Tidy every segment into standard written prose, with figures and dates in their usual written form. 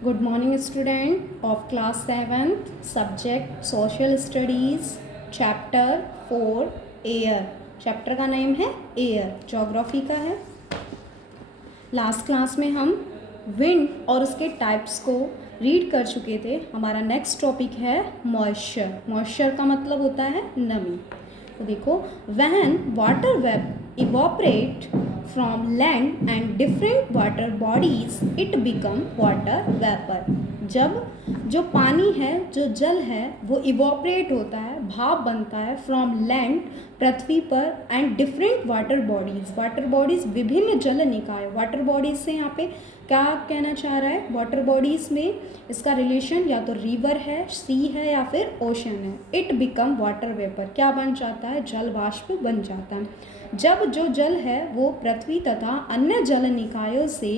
Good morning, student of class 7th, subject social studies, chapter 4 air. Chapter का name है air, geography का है। Last class में हम विंड और उसके टाइप्स को रीड कर चुके थे। हमारा नेक्स्ट टॉपिक है मॉइस्चर। मॉइस्चर का मतलब होता है नमी। तो देखो, when water vapour evaporate from land and different water bodies it become water vapor। जब जो पानी है, जो जल है, वो इवॉपरेट होता है, भाप बनता है फ्रॉम लैंड, पृथ्वी पर, and different water bodies. Water bodies विभिन्न जल निकाय। वाटर बॉडीज से यहाँ पे क्या कहना चाह रहा है? वाटर बॉडीज में इसका रिलेशन या तो रिवर है, सी है, या फिर ओशन है। इट बिकम वाटर वेपर, क्या बन जाता है? जल वाष्प बन जाता है। जब जो जल है वो पृथ्वी तथा अन्य जल निकायों से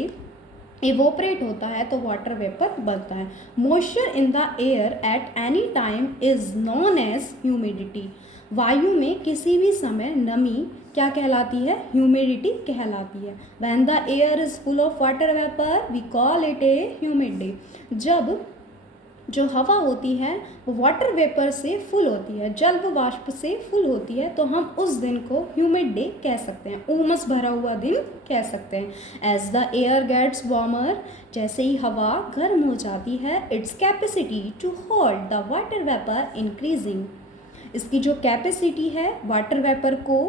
इवोपरेट होता है तो वाटर वेपर बनता है। Moisture in the air at any time is known as humidity. वायु में किसी भी समय नमी क्या कहलाती है? ह्यूमिडिटी कहलाती है। When the air is full of water vapour we call it a humid day. जब जो हवा होती है वो वाटर वेपर से फुल होती है, जल व वाष्प से फुल होती है, तो हम उस दिन को ह्यूमिड डे कह सकते हैं, उमस भरा हुआ दिन कह सकते हैं। As the air gets warmer, जैसे ही हवा गर्म हो जाती है, its capacity to hold the water vapour increasing. इसकी जो कैपेसिटी है वाटर वेपर को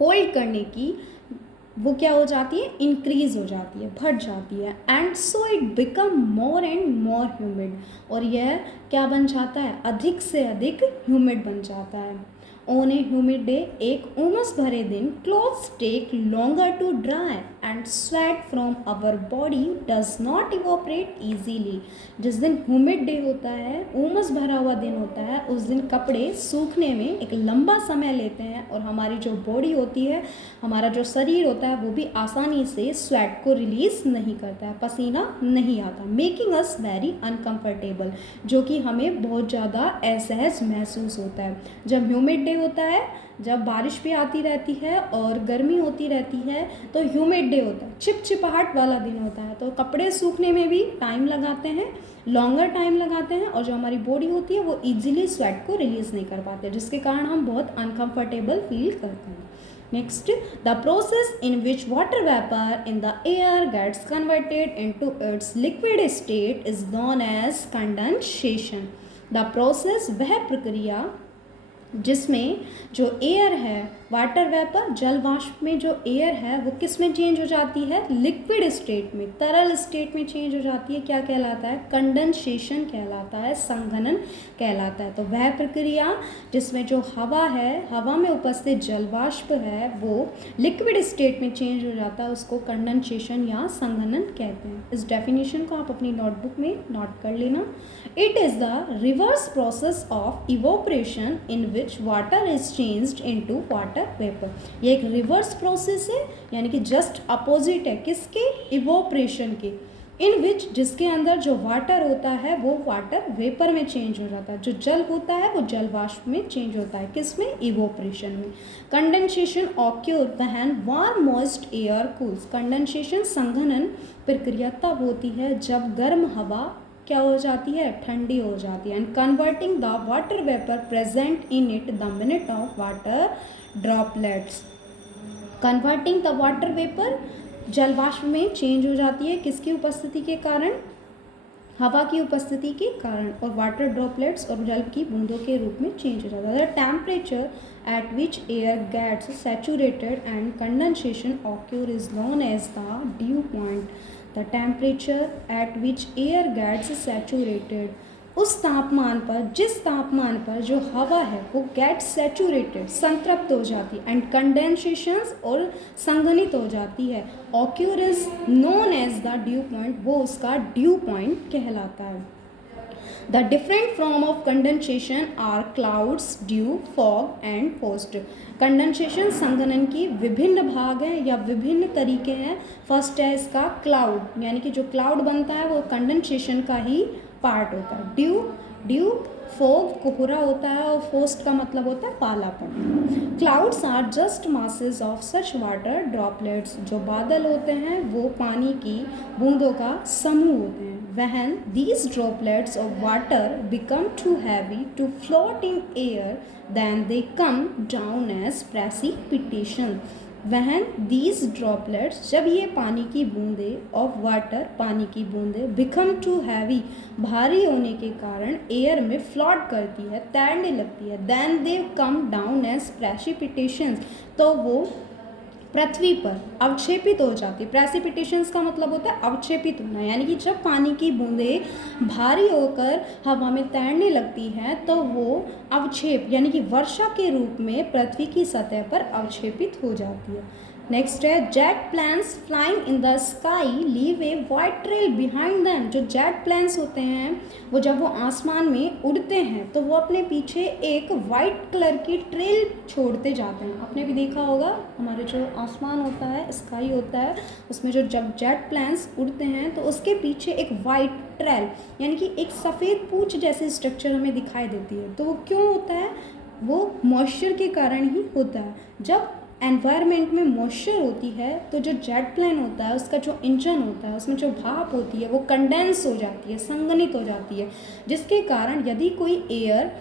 होल्ड करने की, वो क्या हो जाती है? इंक्रीज हो जाती है, बढ़ जाती है। And so it become more and more humid, और यह क्या बन जाता है? अधिक से अधिक ह्यूमिड बन जाता है। ऑन ए ह्यूमिड डे, एक उमस भरे दिन, clothes take longer to dry and sweat from our body does not evaporate easily. जिस दिन ह्यूमिड डे होता है, उमस भरा हुआ दिन होता है, उस दिन कपड़े सूखने में एक लंबा समय लेते हैं, और हमारी जो बॉडी होती है, हमारा जो शरीर होता है, वो भी आसानी से स्वेट को रिलीज नहीं करता है, पसीना नहीं आता, मेकिंग अस वेरी अनकम्फर्टेबल, जो कि हमें बहुत ज़्यादा असहज महसूस होता है। जब ह्यूमिड डे होता है, जब बारिश भी आती रहती है और गर्मी होती रहती है, तो ह्यूमिड डे होता है, चिपचिपाहट वाला दिन होता है, तो कपड़े सूखने में भी टाइम लगाते हैं, लॉन्गर टाइम लगाते हैं, और जो हमारी बॉडी होती है वो इजीली स्वेट को रिलीज़ नहीं कर पाते, जिसके कारण हम बहुत अनकम्फर्टेबल फील करते हैं। Next, the process in which water vapor in the air gets converted into its liquid state is known as condensation। The process, वह प्रक्रिया जिसमें जो एयर है, वाटर वेपर, जल वाष्प में जो एयर है वो किस में चेंज हो जाती है? लिक्विड स्टेट में, तरल स्टेट में चेंज हो जाती है। क्या कहलाता है? कंडेंसेशन कहलाता है, संघनन कहलाता है। तो वह प्रक्रिया जिसमें जो हवा है, हवा में उपस्थित जल वाष्प है, वो लिक्विड स्टेट में चेंज हो जाता है, उसको कंडेंसेशन या संघनन कहते हैं। इस डेफिनेशन को आप अपनी नोटबुक में नोट कर लेना। It is the reverse process of evaporation in which water is changed into water vapour. ये एक रिवर्स प्रोसेस है, यानी कि जस्ट अपोजिट है किसके? इवोपरेशन के। इन विच, जिसके अंदर जो वाटर होता है वो वाटर वेपर में चेंज हो जाता है, जो जल होता है वो जल वाष्प में चेंज होता है। किस में? इवोपरेशन में। Condensation occur when warm moist air cools. Condensation, संघनन प्रक्रिया तब होती है जब गर्म हवा क्या हो जाती है? ठंडी हो जाती है। And converting the water vapour present in it the minute of water droplets. Converting the water vapour, जल वाष्प में चेंज हो जाती है किसकी उपस्थिति के कारण? हवा की उपस्थिति के कारण, और वाटर ड्रॉपलेट्स और जल की बूंदों के रूप में चेंज हो जाता है। The temperature at which air gets saturated and condensation occur is known as the dew point. The temperature at which air gets saturated, उस तापमान पर, जिस तापमान पर जो हवा है वो गेट सैचुरेटेड, संतृप्त हो जाती है, एंड कंडेंसेशंस, और संघनित हो जाती है। Occur is known as the dew point, वो उसका ड्यू पॉइंट कहलाता है। The different form of condensation are clouds, dew, fog and frost. Condensation, संघनन की विभिन्न भाग हैं या विभिन्न तरीके हैं। फर्स्ट है इसका क्लाउड, यानी कि जो क्लाउड बनता है वो कंडेंसेशन का ही पार्ट होता है। ड्यू, फॉग कोहरा होता है, और फ्रॉस्ट का मतलब होता है पालापन। Clouds are just masses of such water droplets. जो बादल होते हैं वो पानी की बूंदों का समूह होते हैं। When these droplets of water become too heavy to float in air, then they come down as precipitation. When these droplets, जब ये पानी की बूंदें of water, पानी की बूंदें become too heavy, भारी होने के कारण एयर में फ्लॉट करती है, तैरने लगती है, then they come down as precipitations, तो वो पृथ्वी पर अवक्षेपित हो जाती है। प्रेसिपिटेशंस का मतलब होता है अवक्षेपित होना, यानी कि जब पानी की बूंदें भारी होकर हवा में तैरने लगती हैं तो वो अवक्षेप यानी कि वर्षा के रूप में पृथ्वी की सतह पर अवक्षेपित हो जाती है। नेक्स्ट है jet planes flying in the sky leave a white trail behind them. जो जेट प्लेन्स होते हैं वो जब वो आसमान में उड़ते हैं तो वो अपने पीछे एक वाइट कलर की ट्रेल छोड़ते जाते हैं। आपने भी देखा होगा हमारे जो आसमान होता है, स्काई होता है, उसमें जो जब जेट प्लेन्स उड़ते हैं तो उसके पीछे एक वाइट ट्रेल यानी कि एक सफ़ेद पूंछ जैसी स्ट्रक्चर हमें दिखाई देती है। तो वो क्यों होता है? वो मॉइस्चर के कारण ही होता है। जब एनवायरनमेंट में मॉइस्चर होती है तो जो जेट प्लेन होता है उसका जो इंजन होता है उसमें जो भाप होती है वो कंडेंस हो जाती है, संघनित हो जाती है, जिसके कारण यदि कोई एयर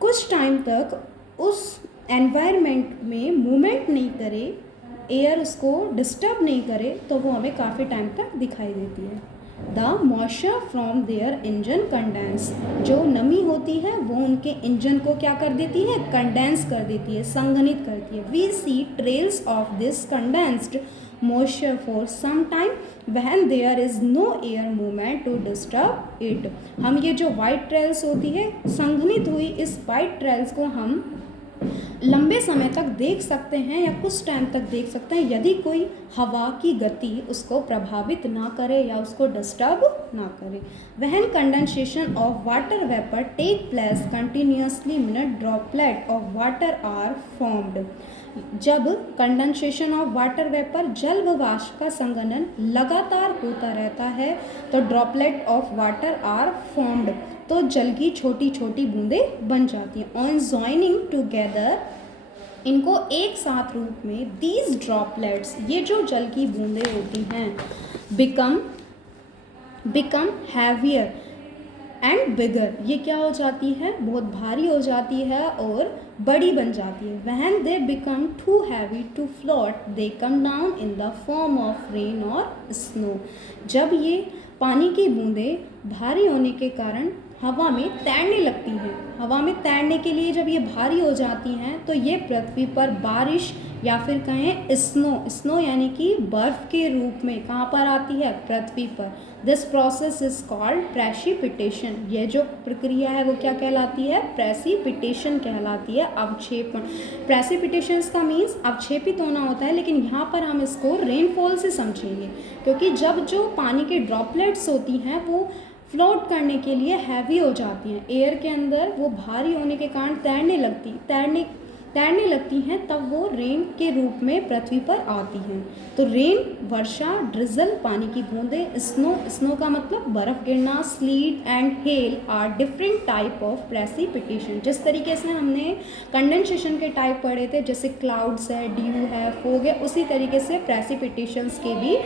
कुछ टाइम तक उस एनवायरनमेंट में मूवमेंट नहीं करे, एयर उसको डिस्टर्ब नहीं करे, तो वो हमें काफ़ी टाइम तक दिखाई देती है। The moisture from their engine condense, जो नमी होती है वो उनके इंजन को क्या कर देती है? कंडेंस कर देती है, संघनित करती है। We see trails of this condensed moisture for some time when there is no air movement to disturb it. हम ये जो वाइट ट्रेल्स होती है, संघनित हुई इस वाइट ट्रेल्स को हम लंबे समय तक देख सकते हैं या कुछ टाइम तक देख सकते हैं यदि कोई हवा की गति उसको प्रभावित ना करे या उसको डिस्टर्ब ना करे। When condensation of water vapour take place continuously minute droplet of water are formed. जब कंडेंसेशन ऑफ वाटर वेपर जल व वाष्प का संघनन लगातार होता रहता है तो droplet of water are formed, तो जल की छोटी छोटी बूंदें बन जाती हैं। ऑन ज्वाइनिंग टुगेदर, इनको एक साथ रूप में, दीज ड्रॉपलेट्स, ये जो जल की बूंदें होती हैं, बिकम हैवियर एंड बिगर, ये क्या हो जाती है? बहुत भारी हो जाती है और बड़ी बन जाती है। When they become too heavy to float they come down in the form of rain or snow. जब ये पानी की बूंदें भारी होने के कारण हवा में तैरने लगती हैं, हवा में तैरने के लिए जब ये भारी हो जाती हैं तो ये पृथ्वी पर बारिश या फिर कहें स्नो यानी कि बर्फ़ के रूप में कहाँ पर आती है? पृथ्वी पर। This process is called precipitation. ये जो प्रक्रिया है वो क्या कहलाती है? प्रेसिपिटेशन कहलाती है, अवक्षेपण। प्रेसिपिटेशन का मीन्स अवक्षेपित होना होता है, लेकिन यहाँ पर हम इसको रेनफॉल से समझेंगे, क्योंकि जब जो पानी के ड्रॉपलेट्स होती हैं वो फ्लोट करने के लिए हैवी हो जाती हैं एयर के अंदर, वो भारी होने के कारण तैरने लगती हैं, तब वो रेन के रूप में पृथ्वी पर आती हैं। तो रेन, वर्षा, ड्रिजल, पानी की बूंदें, स्नो का मतलब बर्फ़ गिरना, sleet and hail are different type of precipitation. जिस तरीके से हमने कंडेंसेशन के टाइप पढ़े थे, जैसे क्लाउड्स है, ड्यू है, फोग है, उसी तरीके से प्रेसिपिटेशंस के भी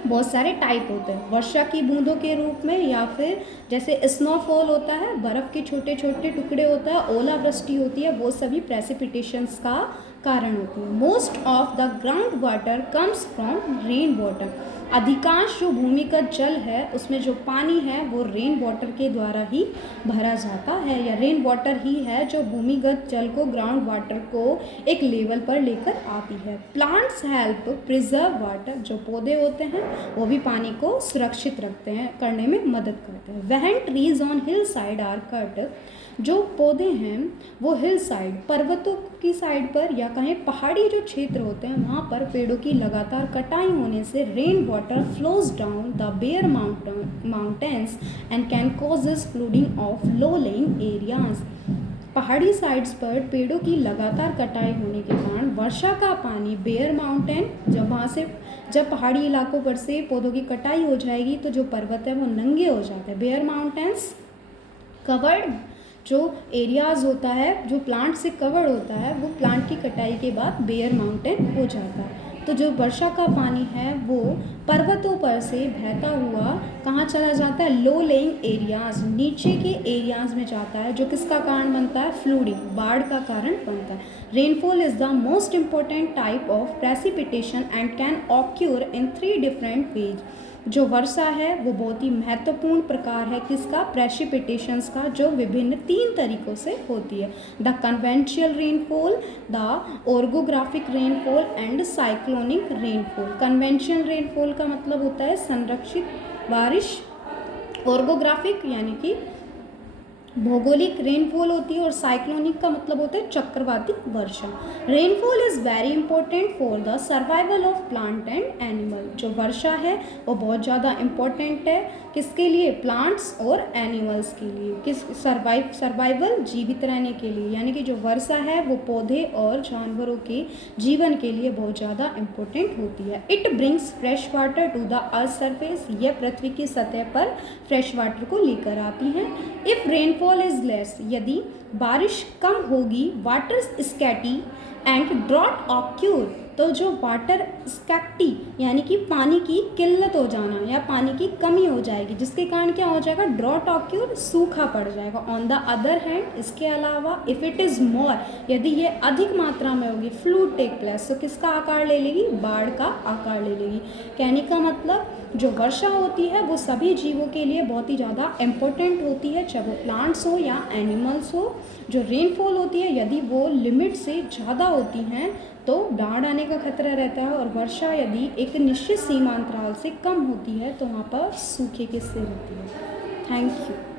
बहुत सारे टाइप होते हैं। वर्षा की बूंदों के रूप में, या फिर जैसे स्नोफॉल होता है, बर्फ़ के छोटे छोटे टुकड़े होता है, ओलावृष्टि होती है, वो सभी प्रेसिपिटेशंस का कारण होती है। Most of the ground water comes from rain water. अधिकांश जो भूमिगत जल है उसमें जो पानी है वो रेन वाटर के द्वारा ही भरा जाता है, या रेन वाटर ही है जो भूमिगत जल को, ग्राउंड वाटर को एक लेवल पर लेकर आती है। Plants help preserve water. जो पौधे होते हैं वो भी पानी को सुरक्षित रखते हैं, करने में मदद करते हैं। When trees on hill side are cut, जो पौधे हैं वो हिल साइड, पर्वतों की साइड पर या कहें पहाड़ी जो क्षेत्र होते हैं वहाँ पर पेड़ों की लगातार कटाई होने से rain water flows down the bare mountains and can causes flooding of low lying areas. पहाड़ी साइड्स पर पेड़ों की लगातार कटाई होने के कारण वर्षा का पानी बेयर माउंटेन, जब पहाड़ी इलाकों पर से पौधों की कटाई हो जाएगी तो जो पर्वत है वो नंगे हो जाते हैं। बेयर माउंटेन्स कवर्ड, जो एरियाज़ होता है जो प्लांट से कवर्ड होता है वो प्लांट की कटाई के बाद बेयर माउंटेन हो जाता है। तो जो वर्षा का पानी है वो पर्वतों पर से बहता हुआ कहाँ कहाँ चला जाता है, लो लेइंग एरियाज, नीचे के एरियाज में जाता है, जो किसका कारण बनता है, फ्लूडिंग, बाढ़ का कारण बनता है। Rainfall is the most important type of precipitation and can occur in 3 different ways. जो वर्षा है वो बहुत ही महत्वपूर्ण प्रकार है किसका, प्रेसिपिटेशंस का, जो विभिन्न 3 तरीकों से होती है, the conventional rainfall, the orographic rainfall and cyclonic rainfall. Conventional rainfall का मतलब होता है संरक्षित बारिश, ऑर्गोग्राफिक यानी कि भौगोलिक रेनफॉल होती है, और साइक्लोनिक का मतलब होता है चक्रवाती वर्षा। Rainfall is very important for the survival of plant and animal. जो वर्षा है वो बहुत ज़्यादा इम्पोर्टेंट है किसके लिए, प्लांट्स और एनिमल्स के लिए, किस सर्वाइवल, जीवित रहने के लिए, यानी कि जो वर्षा है वो पौधे और जानवरों के जीवन के लिए बहुत ज़्यादा इम्पोर्टेंट होती है। It brings fresh water to the earth surface, यह पृथ्वी की सतह पर फ्रेश वाटर को लेकर आती हैं। इफ रेनफॉल इज लेस, यदि बारिश कम होगी, वाटर स्कैटी एंड ड्रॉट ऑक्यूर, तो जो वाटर स्कैटी यानी कि पानी की किल्लत हो जाना या पानी की कमी हो जाएगी, जिसके कारण क्या हो जाएगा, ड्रॉट ऑक्यूर, सूखा पड़ जाएगा। ऑन द अदर हैंड, इसके अलावा इफ़ इट इज़ मोर, यदि ये अधिक मात्रा में होगी, फ्लूड टेक प्लेस, तो किसका आकार ले लेगी, बाढ़ का आकार ले लेगी। कहने का मतलब जो वर्षा होती है वो सभी जीवों के लिए बहुत ही ज़्यादा इम्पोर्टेंट होती है, चाहे वो प्लांट्स हो या एनिमल्स हो। जो रेनफॉल होती है यदि वो लिमिट से ज़्यादा होती हैं तो बाढ़ आने का खतरा रहता है, और वर्षा यदि एक निश्चित सीमांतराल से कम होती है तो वहाँ पर सूखे की स्थिति रहती है। Thank you.